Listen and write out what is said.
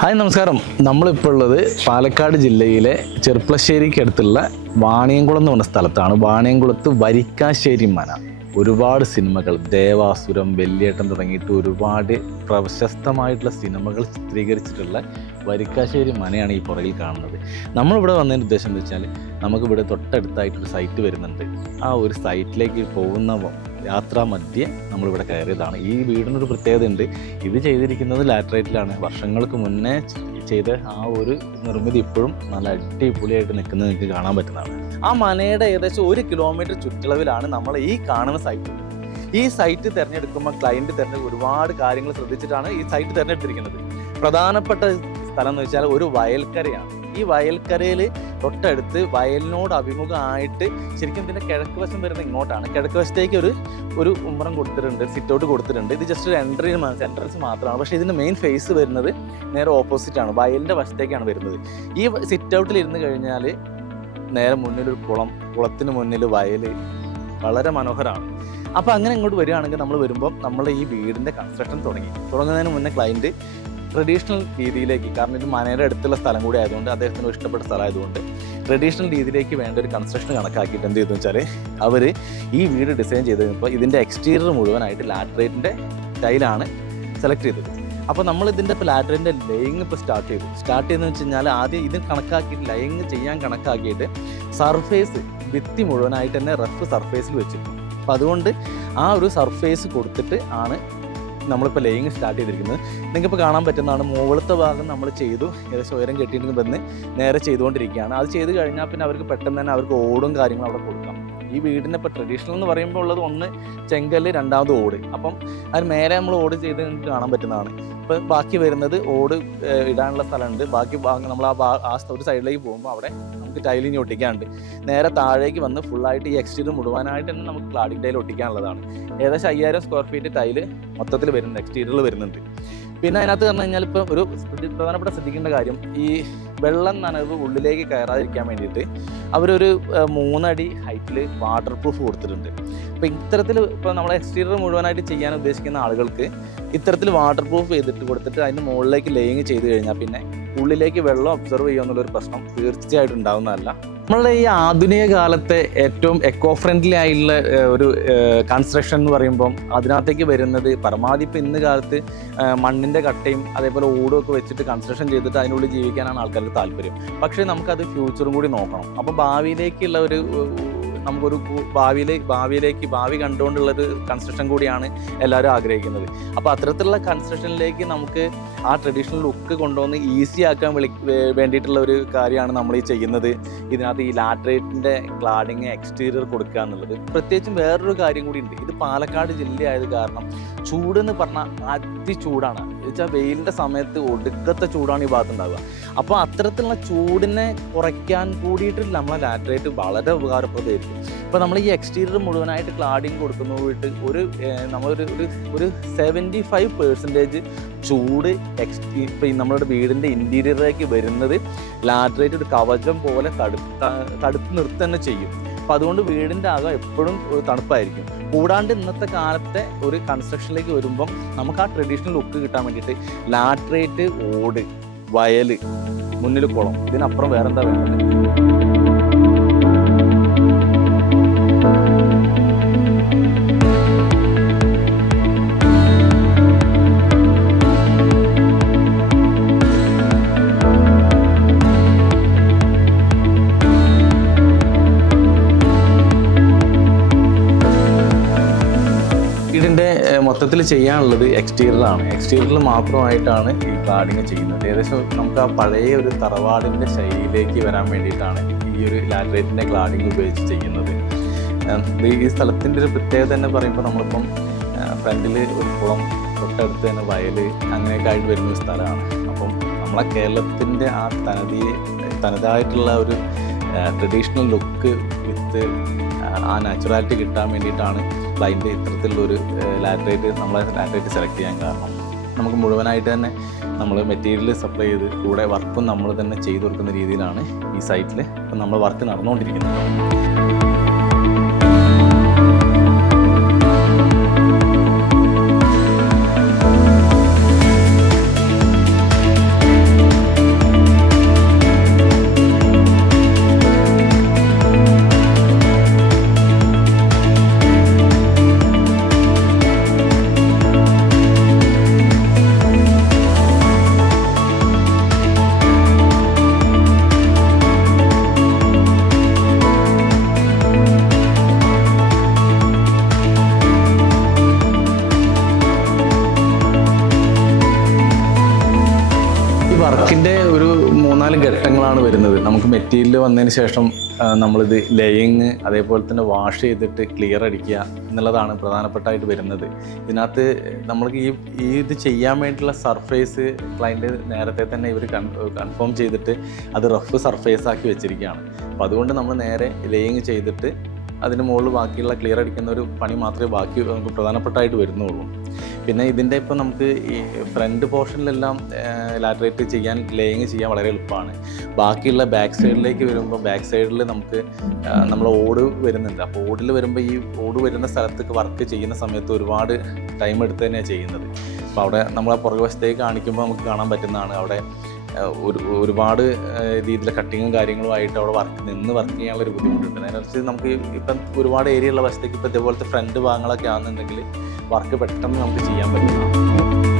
Hi നമസ്കാരം. നമ്മളിപ്പോൾ ഉള്ളത് പാലക്കാട് ജില്ലയിലെ ചെർപ്പളശ്ശേരിക്കടുത്തുള്ള വാണിയംകുളം എന്ന് പറഞ്ഞ സ്ഥലത്താണ്. വാണിയംകുളത്ത് വരിക്കാശ്ശേരി മന. ഒരുപാട് സിനിമകൾ ദേവാസുരം വെല്ലേട്ടൻ തുടങ്ങിയിട്ട് ഒരുപാട് പ്രശസ്തമായിട്ടുള്ള സിനിമകൾ ചിത്രീകരിച്ചിട്ടുള്ള വരിക്കാശ്ശേരി മനയാണ് ഈ പുറകിൽ കാണുന്നത്. നമ്മളിവിടെ വന്നതിന്റെ ഉദ്ദേശം എന്ന് വെച്ചാൽ നമുക്കിവിടെ തൊട്ടടുത്തായിട്ടൊരു സൈറ്റ് വരുന്നുണ്ട്. ആ ഒരു സൈറ്റിലേക്ക് പോകുന്ന യാത്രാ മധ്യേ നമ്മളിവിടെ കയറിയതാണ്. ഈ വീടിനൊരു പ്രത്യേകത ഉണ്ട് ഇത് ചെയ്തിരിക്കുന്നത് ലാറ്ററേറ്റിലാണ്. വർഷങ്ങൾക്ക് മുന്നേ ചെയ്ത ആ ഒരു നിർമ്മിതി ഇപ്പോഴും നല്ല അടിപൊളിയായിട്ട് നിൽക്കുന്നത് നിങ്ങൾക്ക് കാണാൻ പറ്റുന്നതാണ്. ആ മനയുടെ ഏകദേശം ഒരു കിലോമീറ്റർ ചുറ്റളവിലാണ് നമ്മൾ ഈ കാണുന്ന സൈറ്റ് ഈ സൈറ്റ് തിരഞ്ഞെടുക്കുമ്പോൾ ക്ലയന്റ് തിരഞ്ഞെടുക്കുന്ന ഒരുപാട് കാര്യങ്ങൾ ശ്രദ്ധിച്ചിട്ടാണ് ഈ സൈറ്റ് തിരഞ്ഞെടുത്തിരിക്കുന്നത്. പ്രധാനപ്പെട്ട സ്ഥലം എന്ന് വെച്ചാൽ ഒരു വയൽക്കരയാണ്. ഈ വയൽക്കരയിൽ തൊട്ടടുത്ത് വയലിനോട് അഭിമുഖമായിട്ട് ശരിക്കും ഇതിന്റെ കിഴക്ക് വശം വരുന്നത് ഇങ്ങോട്ടാണ്. കിഴക്ക് വശത്തേക്ക് ഒരു ഒരു ഉമ്മറം കൊടുത്തിട്ടുണ്ട് സിറ്റൗട്ട് കൊടുത്തിട്ടുണ്ട്. ഇത് ജസ്റ്റ് ഒരു എൻട്രി എൻട്രൻസ് മാത്രമാണ്. പക്ഷേ ഇതിന്റെ മെയിൻ ഫേസ് വരുന്നത് നേരെ ഓപ്പോസിറ്റ് ആണ് വയലിന്റെ വശത്തേക്കാണ് വരുന്നത്. ഈ സിറ്റ് ഔട്ടിൽ ഇരുന്ന് കഴിഞ്ഞാൽ നേരെ മുന്നിൽ ഒരു കുളം കുളത്തിന് മുന്നിൽ വയൽ വളരെ മനോഹരമാണ് അപ്പോൾ അങ്ങനെ ഇങ്ങോട്ട് വരികയാണെങ്കിൽ നമ്മൾ വരുമ്പോൾ നമ്മൾ ഈ വീടിന്റെ കൺസ്ട്രക്ഷൻ തുടങ്ങി. തുടങ്ങുന്നതിന് മുന്നേ ക്ലയന്റ് ട്രഡീഷണൽ രീതിയിലേക്ക് കാരണം ഇത് മനയുടെ അടുത്തുള്ള സ്ഥലം കൂടി ആയതുകൊണ്ട് അദ്ദേഹത്തിന് ഇഷ്ടപ്പെട്ട സ്ഥലമായതുകൊണ്ട് ട്രഡീഷണൽ രീതിയിലേക്ക് വേണ്ട ഒരു കൺസ്ട്രക്ഷൻ കണക്കാക്കിയിട്ട് എന്ത് ചെയ്തു വെച്ചാൽ അവർ ഈ വീട് ഡിസൈൻ ചെയ്ത് കഴിഞ്ഞപ്പോൾ ഇതിന്റെ എക്സ്റ്റീരിയർ മുഴുവനായിട്ട് ലാറ്ററേറ്റിന്റെ ടൈലാണ് സെലക്ട് ചെയ്തത്. അപ്പോൾ നമ്മൾ ഇതിന്റെ ഇപ്പോൾ ലാറ്ററിന്റെ ലൈങ് ഇപ്പോൾ സ്റ്റാർട്ട് ചെയ്തു. സ്റ്റാർട്ട് ചെയ്തെന്ന് വെച്ച് കഴിഞ്ഞാൽ ആദ്യം ഇതിന് കണക്കാക്കിയിട്ട് ലൈങ് ചെയ്യാൻ കണക്കാക്കിയിട്ട് സർഫേസ് ഭിത്തി മുഴുവനായിട്ട് തന്നെ റഫ് സർഫേസിൽ വെച്ചു അപ്പോൾ അതുകൊണ്ട് ആ ഒരു സർഫേസ് കൊടുത്തിട്ട് ആണ് നമ്മളിപ്പോൾ ലേയിങ് സ്റ്റാർട്ട് ചെയ്തിരിക്കുന്നത്. നിങ്ങൾക്കിപ്പോൾ കാണാൻ പറ്റുന്നതാണ് മുകളിലത്തെ ഭാഗം നമ്മൾ ചെയ്തു. ഏകദേശം ഉയരം കെട്ടിയിട്ട് നേരെ ചെയ്തുകൊണ്ടിരിക്കുകയാണ്. അത് ചെയ്ത് കഴിഞ്ഞാൽ പിന്നെ അവർക്ക് പെട്ടെന്ന് തന്നെ അവർക്ക് ഓടും കാര്യങ്ങളും അവിടെ കൊടുക്കാം. ഈ വീടിന് ഇപ്പോൾ ട്രഡീഷണൽ എന്ന് പറയുമ്പോൾ ഉള്ളത് ഒന്ന് ചെങ്കല്ല് രണ്ടാമത് ഓട്. അപ്പം അതിന് മേലെ നമ്മൾ ഓട് ചെയ്ത് നിങ്ങൾക്ക് കാണാൻ പറ്റുന്നതാണ്. ഇപ്പം ബാക്കി വരുന്നത് ഓട് ഇടാനുള്ള സ്ഥലമുണ്ട്. ബാക്കി ഭാഗം നമ്മൾ ആ ആ ഒരു സൈഡിലേക്ക് പോകുമ്പോൾ അവിടെ നമുക്ക് ടൈലിനി ഒട്ടിക്കാണ്ട് നേരെ താഴേക്ക് വന്ന് ഫുള്ളായിട്ട് ഈ എക്സ്റ്റീരിയർ മുഴുവനായിട്ട് തന്നെ നമുക്ക് ക്ലാഡിംഗ് ടൈൽ ഒട്ടിക്കാനുള്ളതാണ്. ഏകദേശം അയ്യായിരം സ്ക്വയർ ഫീറ്റ് ടൈൽ മൊത്തത്തിൽ വരുന്നുണ്ട് എക്സ്റ്റീരിയറിൽ വരുന്നുണ്ട്. പിന്നെ അതിനകത്ത് പറഞ്ഞു കഴിഞ്ഞാൽ ഇപ്പോൾ ഒരു പ്രധാനപ്പെട്ട ശ്രദ്ധിക്കേണ്ട കാര്യം ഈ വെള്ളം നനവ് ഉള്ളിലേക്ക് കയറാതിരിക്കാൻ വേണ്ടിയിട്ട് അവരൊരു മൂന്നടി ഹൈറ്റിൽ വാട്ടർ പ്രൂഫ് കൊടുത്തിട്ടുണ്ട്. അപ്പോൾ ഇത്തരത്തിൽ ഇപ്പോൾ നമ്മൾ എക്സ്റ്റീരിയർ മുഴുവനായിട്ട് ചെയ്യാൻ ഉദ്ദേശിക്കുന്ന ആളുകൾക്ക് ഇത്തരത്തിൽ വാട്ടർ പ്രൂഫ് ചെയ്തിട്ട് കൊടുത്തിട്ട് അതിന് മുകളിലേക്ക് ലേയിങ് ചെയ്ത് കഴിഞ്ഞാൽ പിന്നെ ഉള്ളിലേക്ക് വെള്ളം ഒബ്സർവ് ചെയ്യുക എന്നുള്ളൊരു പ്രശ്നം തീർച്ചയായിട്ടും ഉണ്ടാവുന്നതല്ല. നമ്മളുടെ ഈ ആധുനിക കാലത്തെ ഏറ്റവും എക്കോ ഫ്രണ്ട്ലി ആയിട്ടുള്ള ഒരു കൺസ്ട്രക്ഷൻ എന്ന് പറയുമ്പം അതിനകത്തേക്ക് വരുന്നത് പരമാവധി ഇപ്പം ഇന്ന് കാലത്ത് മണ്ണിന്റെ കട്ടയും അതേപോലെ ഓടും ഒക്കെ വെച്ചിട്ട് കൺസ്ട്രക്ഷൻ ചെയ്തിട്ട് അതിനുള്ളിൽ ജീവിക്കാനാണ് ആൾക്കാർക്ക് താല്പര്യം. പക്ഷേ നമുക്കത് ഫ്യൂച്ചറും കൂടി നോക്കണം. അപ്പോൾ ഭാവിയിലേക്കുള്ള ഒരു നമുക്കൊരു ഭാവിയിലെ ഭാവിയിലേക്ക് ഭാവി കണ്ടുകൊണ്ടുള്ളൊരു കൺസ്ട്രക്ഷൻ കൂടിയാണ് എല്ലാവരും ആഗ്രഹിക്കുന്നത്. അപ്പോൾ അത്തരത്തിലുള്ള കൺസ്ട്രക്ഷനിലേക്ക് നമുക്ക് ആ ട്രഡീഷണൽ ലുക്ക് കൊണ്ടുവന്ന് ഈസി ആക്കാൻ വിളി വേണ്ടിയിട്ടുള്ള ഒരു കാര്യമാണ് നമ്മൾ ഈ ചെയ്യുന്നത്. ഇതിനകത്ത് ഈ ലാട്രേറ്റിന്റെ ക്ലാഡിങ് എക്സ്റ്റീരിയർ കൊടുക്കുക എന്നുള്ളത്. പ്രത്യേകിച്ചും വേറൊരു കാര്യം കൂടി ഉണ്ട്. ഇത് പാലക്കാട് ജില്ലയായത് കാരണം ചൂട് എന്ന് പറഞ്ഞാൽ അതിചൂടാണ് വെച്ചാൽ വെയിലിന്റെ സമയത്ത് ഒടുക്കത്തെ ചൂടാണ് ഈ ഭാഗത്ത് ഉണ്ടാവുക. അപ്പോൾ അത്തരത്തിലുള്ള ചൂടിനെ കുറയ്ക്കാൻ കൂടിയിട്ട് നമ്മളെ ലാറ്ററേറ്റ് വളരെ ഉപകാരപ്രദമായിരിക്കും. ഇപ്പോൾ നമ്മൾ ഈ എക്സ്റ്റീരിയർ മുഴുവനായിട്ട് ക്ലാഡിങ് കൊടുക്കുന്നതായിട്ട് ഒരു നമ്മളൊരു ഒരു ഒരു സെവന്റി ഫൈവ് പെർസെന്റേജ് ചൂട് എക്സ്റ്റീ ഇപ്പം നമ്മളുടെ വീടിന്റെ ഇന്റീരിയറിലേക്ക് വരുന്നത് ലാറ്ററേറ്റ് ഒരു കവചം പോലെ തടുത്ത തടുത്ത് നിർത്തന്നെ തന്നെ ചെയ്യും. അപ്പം അതുകൊണ്ട് വീടിന്റെ അകം എപ്പോഴും ഒരു തണുപ്പായിരിക്കും. കൂടാണ്ട് ഇന്നത്തെ കാലത്തെ ഒരു കൺസ്ട്രക്ഷനിലേക്ക് വരുമ്പം നമുക്ക് ആ ട്രഡീഷണൽ ലുക്ക് കിട്ടാൻ വേണ്ടിയിട്ട് ലാറ്ററേറ്റ് ഓട് വയൽ മുന്നിൽ കുളം ഇതിനപ്പുറം വേറെന്താ വേണ്ടത്? മൊത്തത്തിൽ ചെയ്യാനുള്ളത് എക്സ്റ്റീരിയറാണ് എക്സ്റ്റീരിയറിൽ മാത്രമായിട്ടാണ് ഈ കാർഡിങ് ചെയ്യുന്നത്. ഏകദേശം നമുക്ക് ആ പഴയ ഒരു തറവാടിന്റെ ശൈലിയിലേക്ക് വരാൻ വേണ്ടിയിട്ടാണ് ഈ ഒരു ലാറ്ററേറ്റിന്റെ ക്ലാഡിങ് ഉപയോഗിച്ച് ചെയ്യുന്നത്. ഈ സ്ഥലത്തിന്റെ ഒരു പ്രത്യേകത തന്നെ പറയുമ്പോൾ നമ്മളിപ്പം ഫ്രണ്ടിൽ ഒരു കുളം തൊട്ടടുത്ത് തന്നെ വയൽ അങ്ങനെയൊക്കെ ആയിട്ട് വരുന്ന സ്ഥലമാണ്. അപ്പം നമ്മളെ കേരളത്തിന്റെ ആ തനതിയെ തനതായിട്ടുള്ള ഒരു ട്രഡീഷണൽ ലുക്ക് വിത്ത് ആ നാച്ചുറാലിറ്റി കിട്ടാൻ വേണ്ടിയിട്ടാണ് ബ്ലൈൻഡ് ഇത്തരത്തിലുള്ളൊരു ലാറ്ററേറ്റ് നമ്മളെ ലാറ്ററേറ്റ് സെലക്ട് ചെയ്യാൻ കാരണം നമുക്ക് മുഴുവനായിട്ട് തന്നെ നമ്മൾ മെറ്റീരിയൽ സപ്ലൈ ചെയ്ത് കൂടെ വർക്കും നമ്മൾ തന്നെ ചെയ്തു കൊടുക്കുന്ന രീതിയിലാണ് ഈ സൈറ്റിൽ ഇപ്പം നമ്മൾ വർക്ക് നടന്നുകൊണ്ടിരിക്കുന്നത്. മൂന്നാൽ ഘട്ടങ്ങളാണ് വരുന്നത്. നമുക്ക് മെറ്റീരിയൽ വന്നതിന് ശേഷം നമ്മളിത് ലയിങ് അതേപോലെ തന്നെ വാഷ് ചെയ്തിട്ട് ക്ലിയർ അടിക്കുക എന്നുള്ളതാണ് പ്രധാനപ്പെട്ടായിട്ട് വരുന്നത്. ഇതിനകത്ത് നമ്മൾക്ക് ഈ ഈ ഇത് ചെയ്യാൻ വേണ്ടിയിട്ടുള്ള സർഫേസ് ക്ലയന്റ് നേരത്തെ തന്നെ ഇവർ കൺഫേം ചെയ്തിട്ട് അത് റഫ് സർഫേസ് ആക്കി വെച്ചിരിക്കുകയാണ്. അപ്പോൾ അതുകൊണ്ട് നമ്മൾ നേരെ ലേയിങ് ചെയ്തിട്ട് അതിന് മുകളിൽ ബാക്കിയുള്ള ക്ലിയർ അടിക്കുന്ന ഒരു പണി മാത്രമേ ബാക്കി നമുക്ക് പ്രധാനപ്പെട്ടായിട്ട് വരുന്നുള്ളൂ. പിന്നെ ഇതിന്റെ ഇപ്പോൾ നമുക്ക് ഈ ഫ്രണ്ട് പോർഷനിലെല്ലാം ലാറ്ററേറ്റ് ചെയ്യാൻ ലേയിങ് ചെയ്യാൻ വളരെ എളുപ്പമാണ്. ബാക്കിയുള്ള ബാക്ക് സൈഡിലേക്ക് വരുമ്പോൾ ബാക്ക് സൈഡിൽ നമുക്ക് നമ്മൾ ഓട് വരുന്നുണ്ട്. അപ്പോൾ ഓടിൽ വരുമ്പോൾ ഈ ഓട് വരുന്ന സ്ഥലത്തേക്ക് വർക്ക് ചെയ്യുന്ന സമയത്ത് ഒരുപാട് ടൈം എടുത്ത് തന്നെയാണ് ചെയ്യുന്നത്. അപ്പോൾ അവിടെ നമ്മൾ ആ പുറകു കാണിക്കുമ്പോൾ നമുക്ക് കാണാൻ പറ്റുന്നതാണ്. അവിടെ ഒരു ഒരുപാട് രീതിയിലെ കട്ടിങ്ങും കാര്യങ്ങളും ആയിട്ട് അവിടെ വർക്ക് നിന്ന് വർക്ക് ചെയ്യാനുള്ള ഒരു ബുദ്ധിമുട്ടുണ്ട്. അതിനനുസരിച്ച് നമുക്ക് ഇപ്പം ഒരുപാട് ഏരിയ ഉള്ള വശത്തേക്ക് ഇപ്പം ഇതേപോലത്തെ ഫ്രണ്ട് ഭാഗങ്ങളൊക്കെ ആണെന്നുണ്ടെങ്കിൽ വർക്ക് പെട്ടെന്ന് നമുക്ക് ചെയ്യാൻ പറ്റുന്നതാണ്